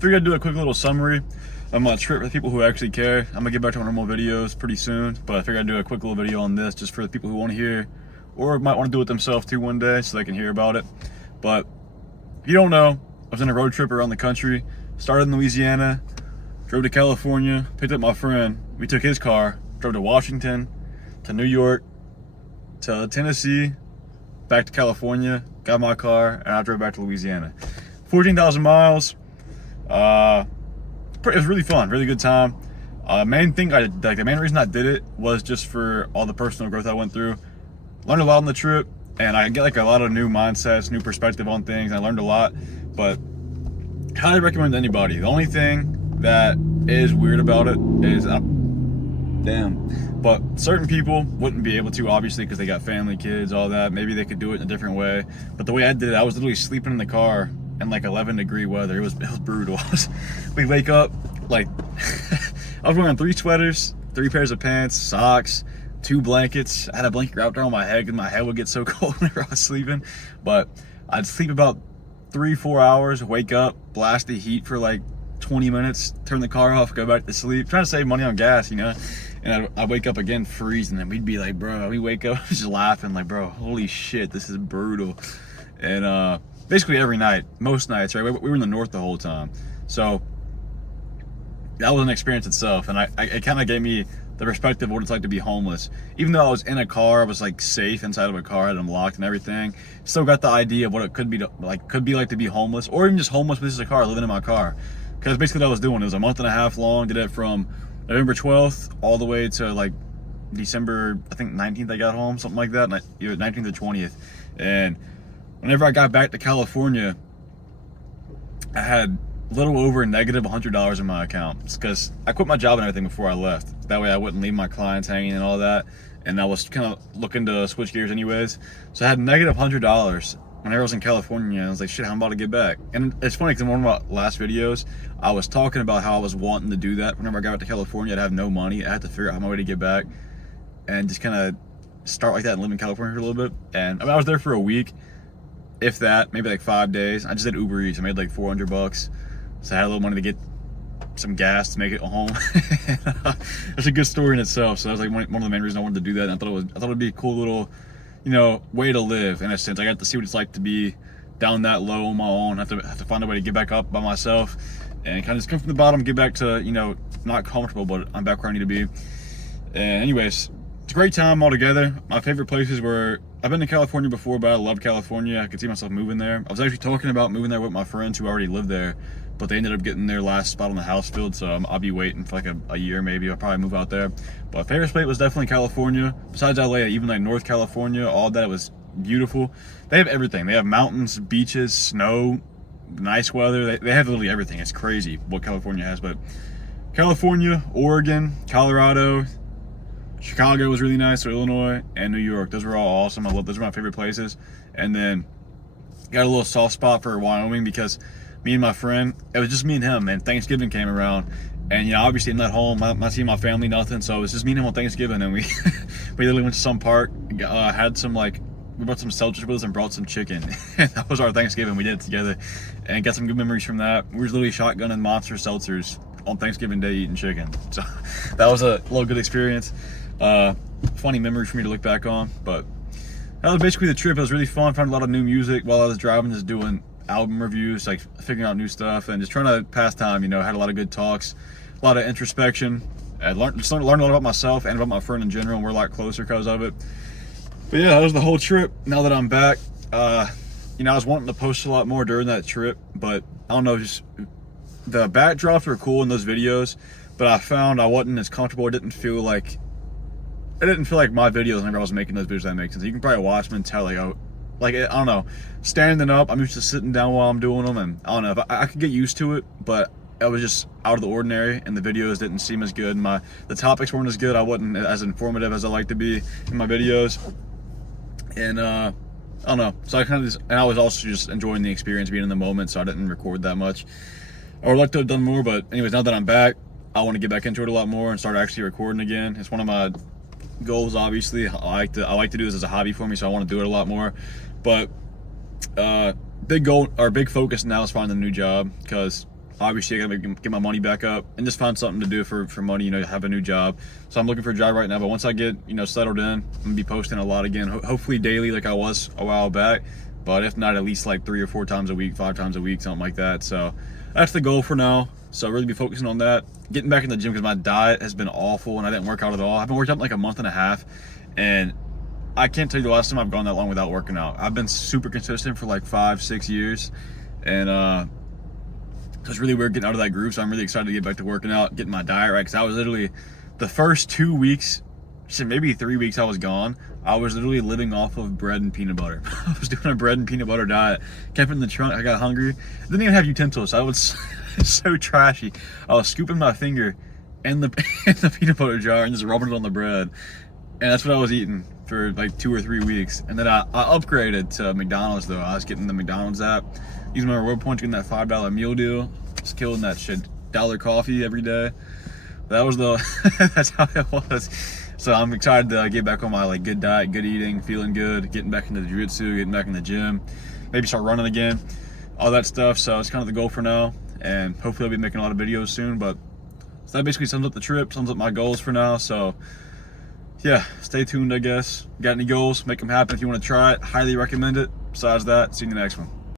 figured I'd do a quick little summary of my trip for the people who actually care. I'm gonna get back to my normal videos pretty soon, but I figured I'd do a quick little video on this just for the people who want to hear, or might want to do it themselves too one day so they can hear about it. But if you don't know, I was on a road trip around the country, started in Louisiana, drove to California, picked up my friend, we took his car, drove to Washington, to New York, to Tennessee, back to California, got my car, and I drove back to Louisiana. 14,000 miles. It was really fun, really good time. The main reason I did it was just for all the personal growth I went through. Learned a lot on the trip, and I get like a lot of new mindsets, new perspective on things. I learned a lot, but highly recommend to anybody. The only thing that is weird about it is, but certain people wouldn't be able to, obviously, because they got family, kids, all that. Maybe they could do it in a different way. But the way I did it, I was literally sleeping in the car in like 11-degree weather. It was brutal. We wake up, like, I was wearing 3 sweaters, 3 pairs of pants, socks, 2 blankets. I had a blanket wrapped around my head because my head would get so cold whenever I was sleeping. But I'd sleep about 3-4 hours, wake up, blast the heat for like 20 minutes, turn the car off, go back to sleep, trying to save money on gas, you know. And I'd wake up again freezing, and we'd be like, bro, we wake up just laughing like, bro, holy shit, this is brutal. And basically every night, most nights, right, we were in the north the whole time. So that was an experience itself, and it kind of gave me the perspective of what it's like to be homeless. Even though I was in a car, I was like safe inside of a car, I had them locked and everything, still got the idea of what it could be like to be homeless, or even just homeless with just a car, living in my car. Because basically what I was doing, it was a month and a half long, did it from November 12th all the way to like December, I think 19th I got home, something like that, 19th or 20th. And whenever I got back to California, I had a little over negative $100 in my account. It's because I quit my job and everything before I left. That way I wouldn't leave my clients hanging and all that. And I was kind of looking to switch gears anyways. So I had negative $100 whenever I was in California. I was like, shit, I'm about to get back. And it's funny because in one of my last videos, I was talking about how I was wanting to do that. Whenever I got back to California, I'd have no money. I had to figure out my way to get back and just kind of start like that and live in California for a little bit. And I mean, I was there for a week, if that, maybe like 5 days. I just did Uber Eats. I made like $400. So I had a little money to get some gas to make it home. It's a good story in itself. So that was like one of the main reasons I wanted to do that. And I thought it'd be a cool little, you know, way to live in a sense. I got to see what it's like to be down that low on my own. Have to find a way to get back up by myself and kind of just come from the bottom, get back to, you know, not comfortable, but I'm back where I need to be. And anyways, it's a great time altogether. My favorite places were, I've been to California before, but I love California. I could see myself moving there. I was actually talking about moving there with my friends who already live there, but they ended up getting their last spot on the house filled, so I'll be waiting for like a year maybe. I'll probably move out there. But favorite spot was definitely California. Besides LA, even like North California, all that was beautiful. They have everything. They have mountains, beaches, snow, nice weather. They have literally everything. It's crazy what California has. But California, Oregon, Colorado, Chicago was really nice, so Illinois, and New York. Those were all awesome. Those are my favorite places. And then got a little soft spot for Wyoming because me and my friend, it was just me and him, and Thanksgiving came around. And, you know, obviously I'm not home, not seeing my family, nothing. So it was just me and him on Thanksgiving, and we literally went to some park, had some we brought some seltzers with us and brought some chicken. And that was our Thanksgiving. We did it together and got some good memories from that. We were literally shotgunning monster seltzers on Thanksgiving Day eating chicken. So that was a little good experience. Funny memory for me to look back on. But that was basically the trip. It was really fun. Found a lot of new music while I was driving, just doing album reviews, like figuring out new stuff and just trying to pass time, you know. Had a lot of good talks, a lot of introspection. I learned a lot about myself and about my friend in general, and we're a lot closer because of it. But yeah, that was the whole trip. Now that I'm back, you know, I was wanting to post a lot more during that trip, but I don't know, just the backdrops were cool in those videos, but I found I wasn't as comfortable. It didn't feel like my videos whenever I was making those videos. That makes sense. You can probably watch them and tell, like, I don't know, standing up, I'm used to sitting down while I'm doing them, and I don't know, if I could get used to it, but I was just out of the ordinary, and the videos didn't seem as good. The topics weren't as good. I wasn't as informative as I like to be in my videos. And I don't know, so I was also just enjoying the experience, being in the moment, so I didn't record that much. I would like to have done more, but anyways, now that I'm back, I want to get back into it a lot more and start actually recording again. It's one of my goals, obviously. I like to do this as a hobby for me, so I want to do it a lot more. But big goal, our big focus now is finding a new job, because Obviously, I gotta get my money back up and just find something to do for money, you know, have a new job. So I'm looking for a job right now, but once I get, you know, settled in, I'm gonna be posting a lot again, hopefully daily like I was a while back, but if not, at least like 3 or 4 times a week, 5 times a week, something like that. So that's the goal for now. So really be focusing on that, getting back in the gym, because my diet has been awful and I didn't work out at all. I've been working out in like a month and a half, and I can't tell you the last time I've gone that long without working out. I've been super consistent for like 5-6 years, and it's really weird getting out of that groove. So I'm really excited to get back to working out, getting my diet right, because I was literally, the first 2 weeks, shit, maybe 3 weeks I was gone, I was literally living off of bread and peanut butter. I was doing a bread and peanut butter diet, kept it in the trunk. I got hungry, didn't even have utensils, so I was so trashy. I was scooping my finger in the peanut butter jar and just rubbing it on the bread, and that's what I was eating for like 2 or 3 weeks. And then I upgraded to McDonald's though. I was getting the McDonald's app, using my reward points, getting that $5 meal deal, just killing that shit, dollar coffee every day. That was that's how it was. So I'm excited to get back on my like good diet, good eating, feeling good, getting back into the jiu-jitsu, getting back in the gym, maybe start running again, all that stuff. So it's kind of the goal for now, and hopefully I'll be making a lot of videos soon. But so that basically sums up the trip, sums up my goals for now. So yeah, stay tuned, I guess. Got any goals? Make them happen if you want to try it. Highly recommend it. Besides that, see you in the next one.